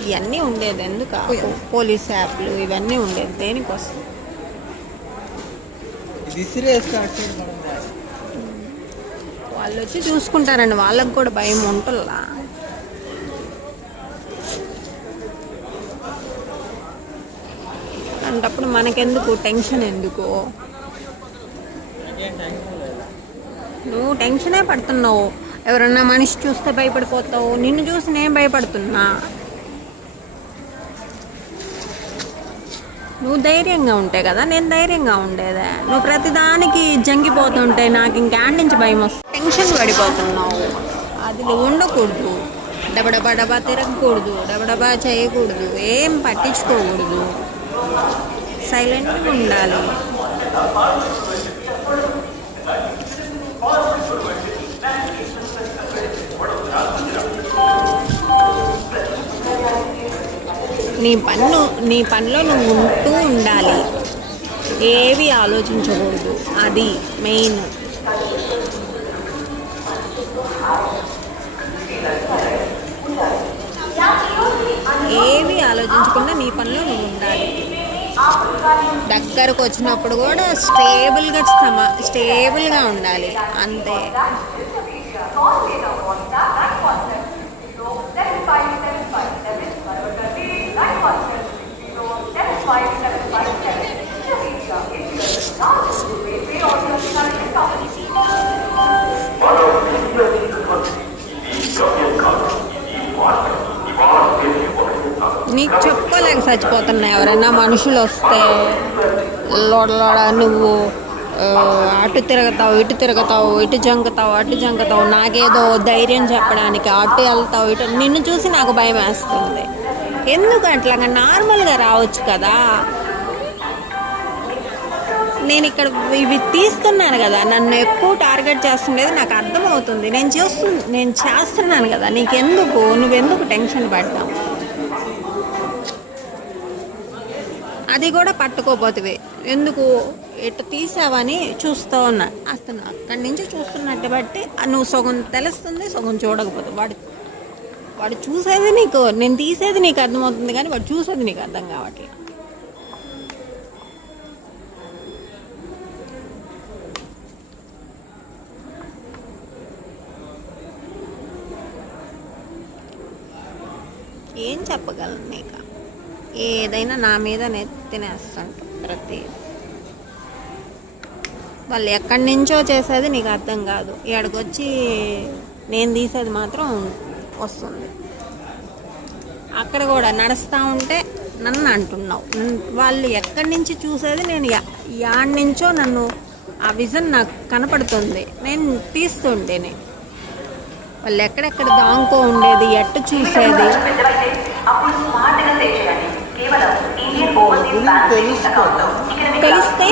ఇవన్నీ ఉండేది ఎందుకు? పోలీస్ యాప్లు ఇవన్నీ ఉండేది దేనికోసం? వాళ్ళు వచ్చి చూసుకుంటారండి, వాళ్ళకు కూడా భయం ఉంటుందా? అంటప్పుడు మనకెందుకు టెన్షన్? ఎందుకు నువ్వు టెన్షనే పడుతున్నావు? ఎవరన్నా మనిషి చూస్తే భయపడిపోతావు. నిన్ను చూసి నేను భయపడుతున్నా. నువ్వు ధైర్యంగా ఉంటే కదా నేను ధైర్యంగా ఉండేదే. నువ్వు ప్రతిదానికి జంగిపోతుంటే నాకు ఇంకాడి నుంచి భయం వస్తుంది. టెన్షన్ పడిపోతున్నావు. అది ఉండకూడదు. డబడబా డబా తిరగకూడదు, డబడబా చేయకూడదు, ఏం పట్టించుకోకూడదు. సైలెంట్గా ఉండాలి. నీ పనిలో నువ్వు ఉంటూ ఉండాలి. ఏవి ఆలోచించకూడదు. అది మెయిన్. ఏవి ఆలోచించకుండా నీ పనిలో నువ్వు ఉండాలి. దగ్గరకు వచ్చినప్పుడు కూడా స్టేబుల్గా ఉండాలి అంతే. నీకు చెప్పుకోలేక చచ్చిపోతున్నా. ఎవరైనా మనుషులు వస్తే లోడలోడ నువ్వు అటు తిరుగుతావు, ఇటు తిరుగుతావు, ఇటు జంకుతావు, అటు జంకుతావు. నాకేదో ధైర్యం చెప్పడానికి అటు వెళ్తావు, ఇటు. నిన్ను చూసి నాకు భయం వేస్తుంది. ఎందుకు అట్లాగా? నార్మల్గా రావచ్చు కదా. నేను ఇక్కడ ఇవి తీస్తున్నాను కదా, నన్ను ఎక్కువ టార్గెట్ చేస్తుండేది నాకు అర్థమవుతుంది. నేను చేస్తున్నాను కదా, నువ్వెందుకు టెన్షన్ పడ్డావు? అది కూడా పట్టుకోపోతుంది ఎందుకు ఇటు తీసావని చూస్తూ ఉన్నా. అతను అక్కడి నుంచి చూస్తున్నట్టు బట్టి నువ్వు సగం తెలుస్తుంది, సగం చూడకపోతే వాడు చూసేది నీకు, నేను తీసేది నీకు అర్థమవుతుంది కానీ వాడు చూసేది నీకు అర్థం కావట్లేదు. ఏం చెప్పగలను నీకు? ఏదైనా నా మీద నెత్తినేస్తుంటాం ప్రతి. వాళ్ళు ఎక్కడి నుంచో చేసేది నీకు అర్థం కాదు, ఇక్కడికొచ్చి నేను తీసేది మాత్రం వస్తుంది. అక్కడ కూడా నడుస్తూ ఉంటే నన్ను అంటున్నావు. వాళ్ళు ఎక్కడి నుంచి చూసేది నేను యాడ్ నుంచో నన్ను ఆ విజన్ నాకు కనపడుతుంది, నేను తీస్తుంటేనే. వాళ్ళు ఎక్కడెక్కడ దాంకో ఉండేది, ఎట్టు చూసేది తెలిస్తే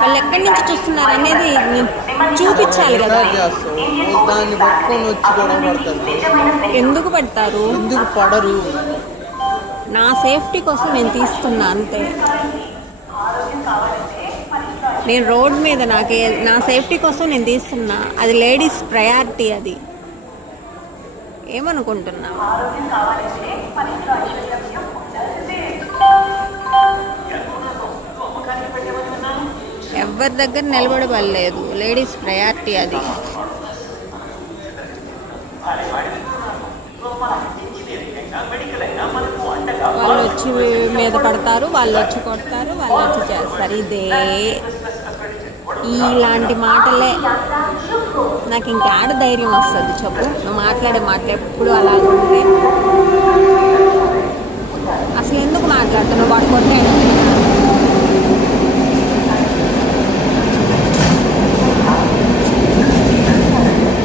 వాళ్ళు ఎక్కడి నుంచి చూస్తున్నారు అనేది చూపించాలి కదా. దాన్ని పట్టుకొని వచ్చి గొడవ పడతారు. ఎందుకు పడతారు? ఎందుకు పడరు? నా సేఫ్టీ కోసం నేను తీస్తున్నా అంతే. నేను రోడ్ మీద నా సేఫ్టీ కోసం నేను తీస్తున్నా. అది లేడీస్ ప్రయారిటీ. అది ఏమనుకుంటున్నావు? ఎవరి దగ్గర నిలబడలేదు, లేడీస్ ప్రయారిటీ అది. వాళ్ళు వచ్చి మీద పడతారు, వాళ్ళు వచ్చి కొడతారు, వాళ్ళు వచ్చి చేస్తారు. ఇలాంటి మాటలే నాకు ఇంకా ఆడ ధైర్యం వస్తుంది చెప్పు. నువ్వు మాట్లాడే మాటలు ఎప్పుడు అలా ఉంటే అసలు ఎందుకు మాట్లాడుతున్నావు? వాడు కొట్టాడు,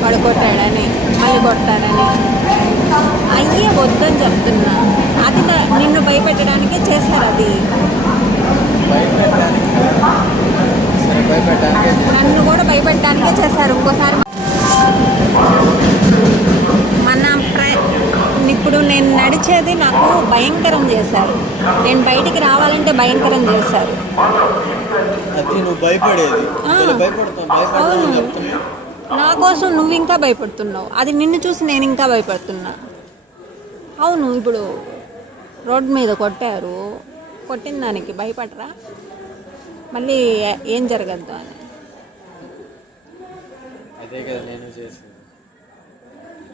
వాడు కొట్టాడని మళ్ళీ కొట్టాడని అయ్యే వద్దని చెప్తున్నా. అది నిన్ను భయపెట్టడానికే చేశారు. అది నన్ను కూడా భయపెట్టడానికే చేశారు. ఇంకోసారి ఇప్పుడు నేను నడిచేది నాకు భయంకరం చేశారు. నేను బయటికి రావాలంటే భయంకరం చేశారు. అవును, నా కోసం నువ్వు ఇంకా భయపడుతున్నావు. అది నిన్ను చూసి నేను ఇంకా భయపడుతున్నా. అవును, ఇప్పుడు రోడ్డు మీద కొట్టారు, కొట్టిన దానికి భయపడరా? మళ్ళీ ఏం జరగద్దు అని.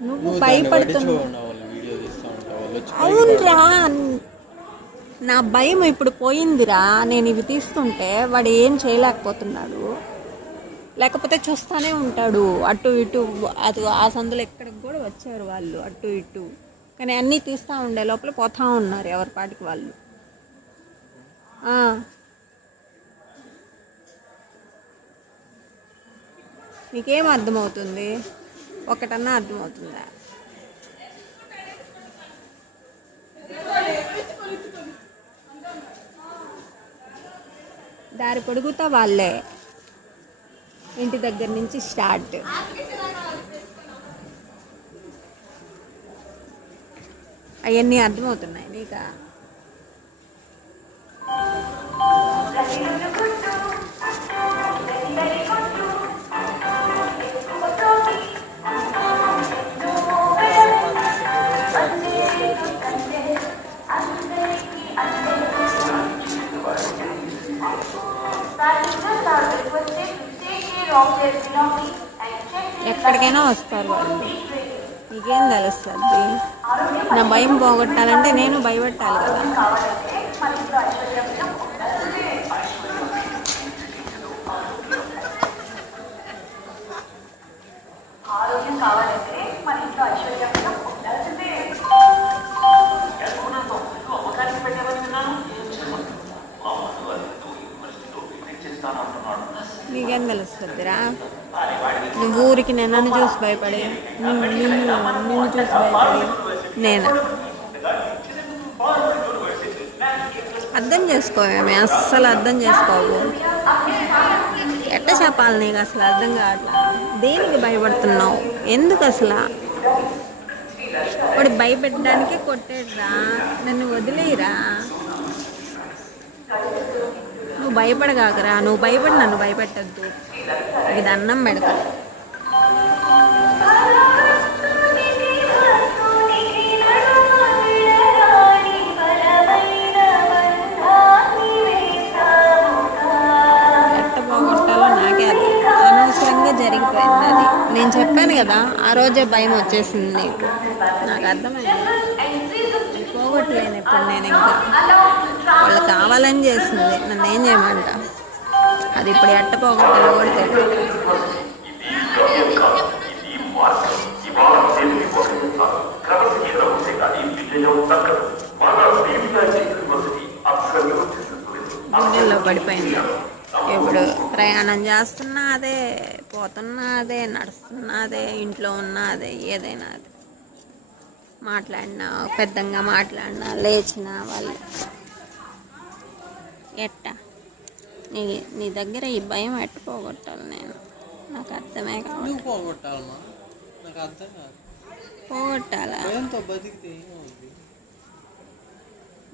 నువ్వు భయపడుతున్నావు. అవునరా, నా భయం ఇప్పుడు పోయిందిరా. నేను ఇవి తీస్తుంటే వాడు ఏం చేయలేకపోతున్నాడు, లేకపోతే చూస్తూనే ఉంటాడు అటు ఇటు. అది ఆ సందులో ఎక్కడికి కూడా వచ్చారు వాళ్ళు అటు ఇటు, కానీ అన్నీ తీస్తూ ఉండే లోపల పోతూ ఉన్నారు ఎవరి పాటికి వాళ్ళు. నీకేం అర్థమవుతుంది? ఒకటన్నా అర్థమవుతుందా? దారి పొడుగుతా వాళ్ళే, ఇంటి దగ్గర నుంచి స్టార్ట్. అవన్నీ అర్థమవుతున్నాయి నీకా? ఎక్కడికైనా వస్తారు వాళ్ళు, నీకేం తెలుస్తుంది? నా భయం పోగొట్టాలంటే నేను భయపెట్టాలి కదా. నీకేం తెలుస్తుందిరా? నువ్వు ఊరికి నన్ను చూసి భయపడి, నిన్ను చూసి భయపడి నేనా? అర్థం చేసుకోవేమే, అస్సలు అర్థం చేసుకోవు. ఎట్లా చెప్పాలి నీకు అసలు అర్థం కావట్లా. దేనికి భయపడుతున్నావు, ఎందుకు అసలు? వాడు భయపెట్టడానికే కొట్టేట్రా, నన్ను వదిలేయరా. నువ్వు భయపడగాకరా, నువ్వు భయపడి నన్ను భయపెట్టద్దు. ఇది అన్నం పెడతా. ఎట్ట పోగొట్టాలో నాకే అది అనవసరంగా జరిగిపోయింది. అది నేను చెప్పాను కదా, ఆ రోజే భయం వచ్చేసింది నీకు. నాకు అర్థమైంది. పోగొట్టలేను ఇప్పుడు నేను. ఇంకా వాళ్ళు కావాలని చేస్తుంది, నన్ను ఏం చేయమంట. అది ఇప్పుడు ఎట్ట పోగొట్టాలో కూడా తెలియదు. గుండెల్లో పడిపోయింది. ఇప్పుడు ప్రయాణం చేస్తున్నా అదే, పోతున్నా అదే, నడుస్తున్నా అదే, ఇంట్లో ఉన్నా అదే, ఏదైనా అదే. మాట్లాడినా, పెద్దగా మాట్లాడినా, లేచినా వాళ్ళు ఎట్టా నీ దగ్గర ఈ భయం ఎట్ట పోగొట్టాలి నేను? నాకు అర్థమే కాదు. నువ్వు పోగొట్టాలమ్మా, నాకు అర్థం కాదు. పోగొట్టాలా? భయంతో బతికితే ఏమవుతుంది?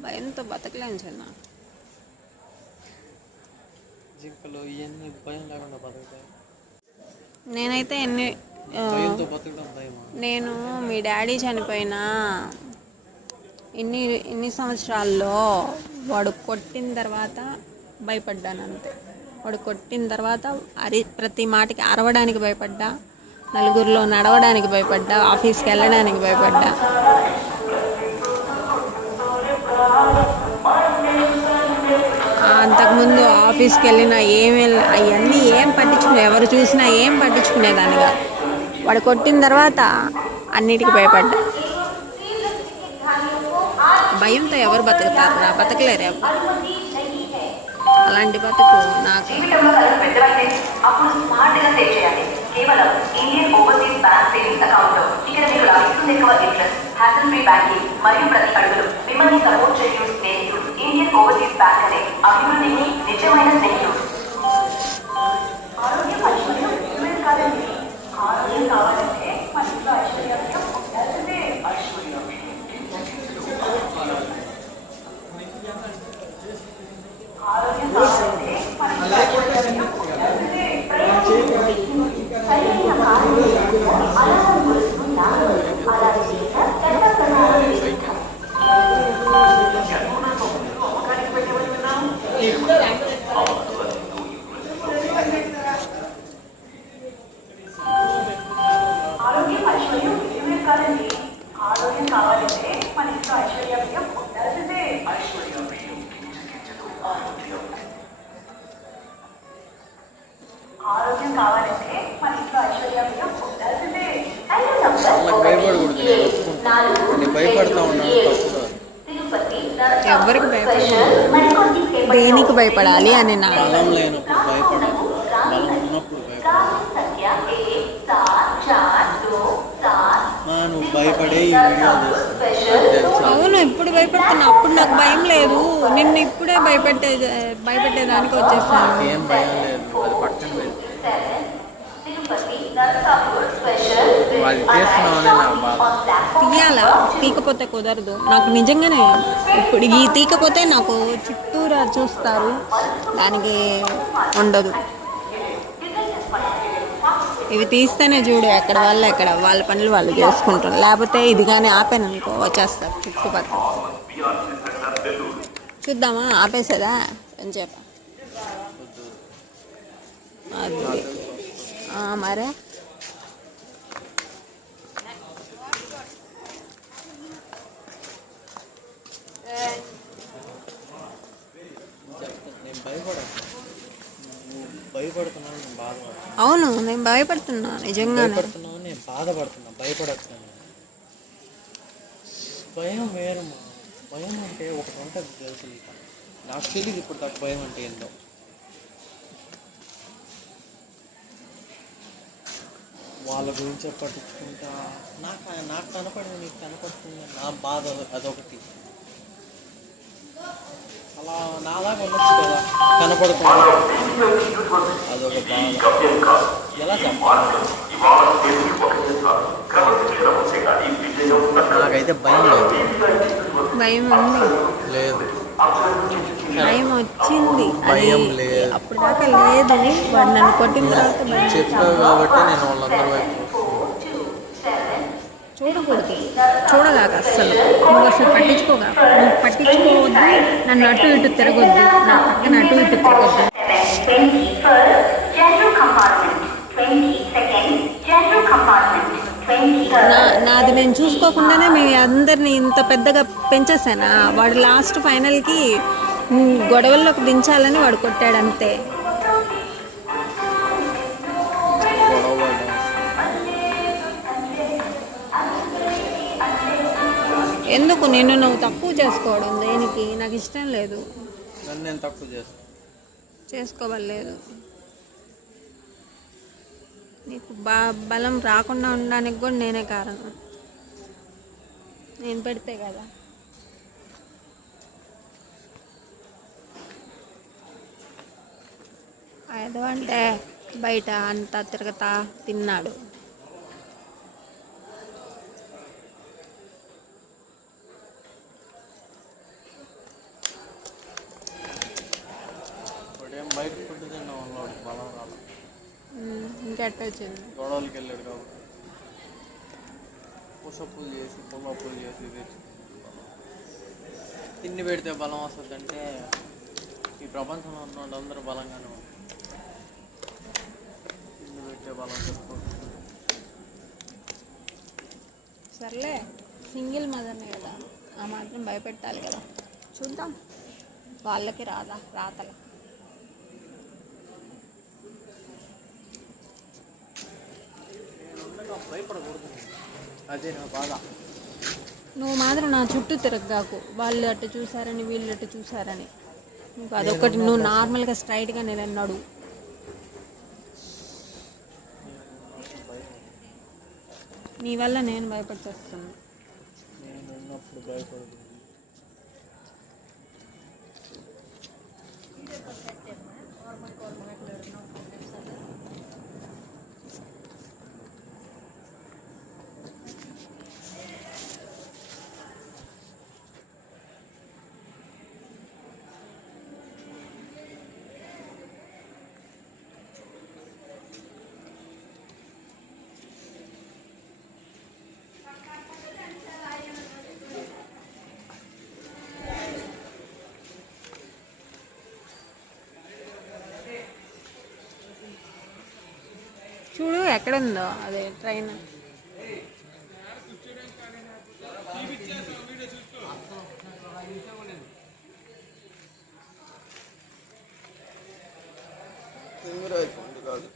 భయంతో బతకలేను చిన్న. జింకలు ఇవన్నీ భయం లేకుండా బతుకుతాయి. నేనైతే భయంతో బతకడం భయమా? నేను మీ డాడీ చనిపోయినా ఇన్ని సంవత్సరాల్లో వాడు కొట్టిన తర్వాత భయపడ్డాను అంతే. వాడు కొట్టిన తర్వాత ప్రతి మాటకి అరవడానికి భయపడ్డా, నలుగురిలో నడవడానికి భయపడ్డా, ఆఫీస్కి వెళ్ళడానికి భయపడ్డా. అంతకుముందు ఆఫీస్కి వెళ్ళినా అవన్నీ ఏం పట్టించుకునే, ఎవరు చూసినా ఏం పట్టించుకునేదాన్ని కాదు. వాడు కొట్టిన తర్వాత అన్నిటికీ భయపడ్డా. భయంతో ఎవరు బతుకుతారు? బతకలేరు ఎవరు. అలాంటి బతుకు నాకు. అప్పుడు స్మార్ట్గా సేవ్ చేయాలి. కేవలం Indian Overseas bank savings account లో ఇక్కడ మీకు లభిస్తుంది ఎక్కువ ఇంట్రెస్ట్, హ్యాసల్ ఫ్రీ బ్యాంకింగ్ మరియు ప్రతి అడుగులు మిమ్మల్ని సపోర్ట్ చేయు స్నేహితుడు ఇండియన్ ఓవర్సీస్ బ్యాంక్ అనే అభివృద్ధికి నిజమైన స్నేహితుడు. ఆరోగ్యం కాదండి, ఆరోగ్యం కావాలంటే మన ఇంట్లో ఐశ్వర్యం ఉండాల్సిందే. ఆరోగ్యం కావాలంటే మన ఇంట్లో ఐశ్వర్యం ఉండాల్సిందే. సరైన అలారం కొలుసుకుంటా అలా చేత చట్ట ప్రకారం ఆరోగ్యం ఐశ్వర్యం కాదండి, ఆరోగ్యం కావాలంటే మన ఇంట్లో ఐశ్వర్యం ఉండాల్సిందే. ఆరోగ్యం కావాలంటే మన ఇంట్లో ఐశ్వర్యం ఉండాల్సిందే. భయపడతా ఉన్నాను. ఎవరికి భయపడాలి, దేనికి భయపడాలి అని నా బలం లేనప్పుడు భయపడాలి, బలం ఉన్నప్పుడు భయపడాలి. నువ్వు భయపడే ఈ వీడియో అవును, ఇప్పుడు భయపడుతున్నా. అప్పుడు నాకు భయం లేదు. నిన్ను ఇప్పుడే భయపెట్టేదానికి వచ్చేసాను. ఏం భయం లేదు, అది పక్కన లేదు. వాళ్ళు చేస్తున్నామని నా బాధ. తీయాలా? తీకపోతే కుదరదు నాకు నిజంగానే. ఇప్పుడు ఈ తీకపోతే నాకు చుట్టూరా చూస్తారు, దానికి ఉండదు. ఇవి తీస్తేనే చూడు, ఎక్కడ వాళ్ళ పనులు వాళ్ళు చేసుకుంటారు. లేకపోతే ఇది కానీ ఆపాను అనుకో వచ్చేస్తారు చుట్టుపక్కల. చూద్దామా? ఆపేసేదా అని చెప్ప అది మరే. అవును, నేను భయపడుతున్నా నిజంగానే. నేను బాధపడుతున్నా, భయపడుతున్నా. భయం వేరు. భయం అంటే ఒకటి ఉంటుంది తెలుసు. నాకు తెలియదు ఇప్పుడు నాకు భయం అంటే ఏందో. వాళ్ళ గురించి పట్టించుకుంటా, నాకు కనపడింది నీకు కనపడుతుంది, నా బాధ అదొకటి. అలా నాలాగా ఉండొచ్చు కదా కనపడకుండా. అదొక బాధ. ఎలా చెప్పాలి? నాకైతే భయం లేదు. భయం ఉంది. లేదు, భయం వచ్చింది. భయం లేదు. అప్పుడు దాకా లేదు. వాడు నన్ను కొట్టిన తర్వాత భయం చెప్పావు కాబట్టి నేను వాళ్ళందరి వైపు చూడకూడదు. చూడగాక అస్సలు నువ్వు అసలు పట్టించుకోగా. నువ్వు పట్టించుకోవద్దు. నన్ను అటు ఇటు తిరగొద్దు. నా పక్కన అటు ఇటు తిరగొద్దు. నాది నేను చూసుకోకుండానే మీ అందరిని ఇంత పెద్దగా పెంచేసానా. వాడు లాస్ట్ ఫైనల్కి గొడవల్లోకి దించాలని వాడు కొట్టాడు అంతే. ఎందుకు నిన్ను నువ్వు తక్కువ చేసుకోవడం? దేనికి? నాకు ఇష్టం లేదు. నన్ను నేను తక్కువ చేసుకోవలేదు. నీకు బలం రాకుండా ఉండడానికి కూడా నేనే కారణం. నేను పెడితే కదా. ఏదో అంటే బయట అంతా తిరగతా తిన్నాడు. బయట ఫుడ్ తిన్నాం అన్నాడు, బలం రాదు. ఇంకెట్ట వచ్చింది? గొడవలకి వెళ్ళాడు కాబట్టి పుషప్పులు చేసి పుల్లప్పులు చేసి తెచ్చి తిండి పెడితే బలం వస్తుందంటే ఈ ప్రపంచంలో ఉన్న వాళ్ళందరూ బలంగానే ఉంటారు. తిండి పెట్టే బలం చెప్పుకోవచ్చు. సర్లే, సింగిల్ మదర్నే కదా, ఆ మాత్రం భయపెట్టాలి కదా. చూద్దాం వాళ్ళకి రాతల. భయపడకూడదు, అదే నా బాధ. నువ్వు మాత్రం నా చుట్టూ తిరగగాకు. వాళ్ళు అట్టు చూసారని వీళ్ళు అట్టు చూసారని. నువ్వు అదొకటి. నువ్వు నార్మల్గా స్ట్రైట్గా నిలన్నాడు. నీ వల్ల నేను భయపడిచేస్తాను. నేను ఉన్నప్పుడు భయపడదు. చూడు ఎక్కడుందో అదే ట్రైన్. కాదు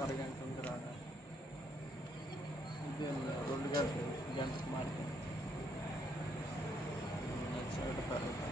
అరగంట ఉంది రాగా. ఇదే 2 గంటలకు మారితే నచ్చినట్టు పెరుగుతుంది.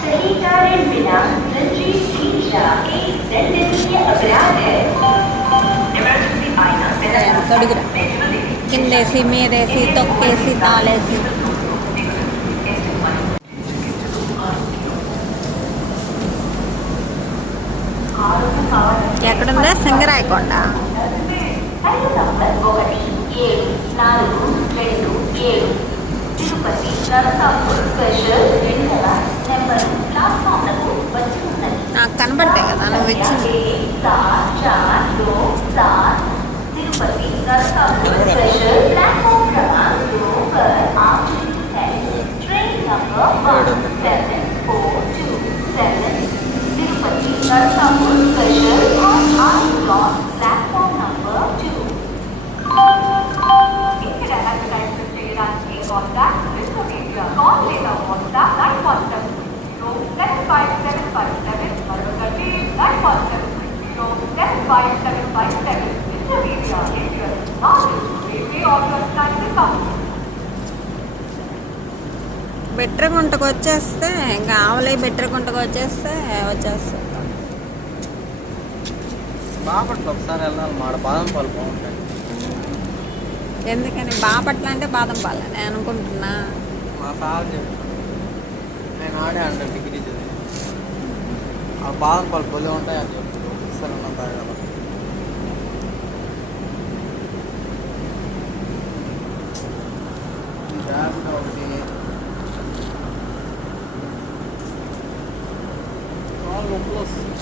सही कारण बिना रंजीत ईशा एक दंडनीय अपराध है। ఎమర్జెన్సీ అయిన కడుగురా. కిందేసి మీదేసి తొక్కేసి తాళేసి. ఎక్కడుందా? సింగరాయకొండ. తిరుపతి నరసాపూర్ స్పెషల్ 2వ నెంబర్ ప్లాట్ఫామ్లకు వచ్చి ఉన్నది. నాకు కనబడతాయి కదా నువ్వు ఇచ్చింది. 7 तिरुपति नरसापुर स्पेशल प्लेटफॉर्म क्रमांक 2 पर आप है। ट्रेन బెట్రగుంటకు వచ్చేస్తే ఇంకా ఆవలి బెట్రగుంటకు వచ్చేస్తే వచ్చేస్తుంది. బాపట్ల ఒకసారి వెళ్ళాలి, మాడ బాదం పాలు బాగుంటాయి. ఎందుకని బాపట్ల అంటే బాదం పాలు నేను అనుకుంటున్నా. మా సార్ చెప్పాను, నేను ఆడే అంటే డిగ్రీ చదివి ఆ బాదం పాలు పొలి ఉంటాయి అని చెప్పారు. ఒకసారి అన్న తాగాల. ఒకటి చాలా నొప్పులు వస్తుంది.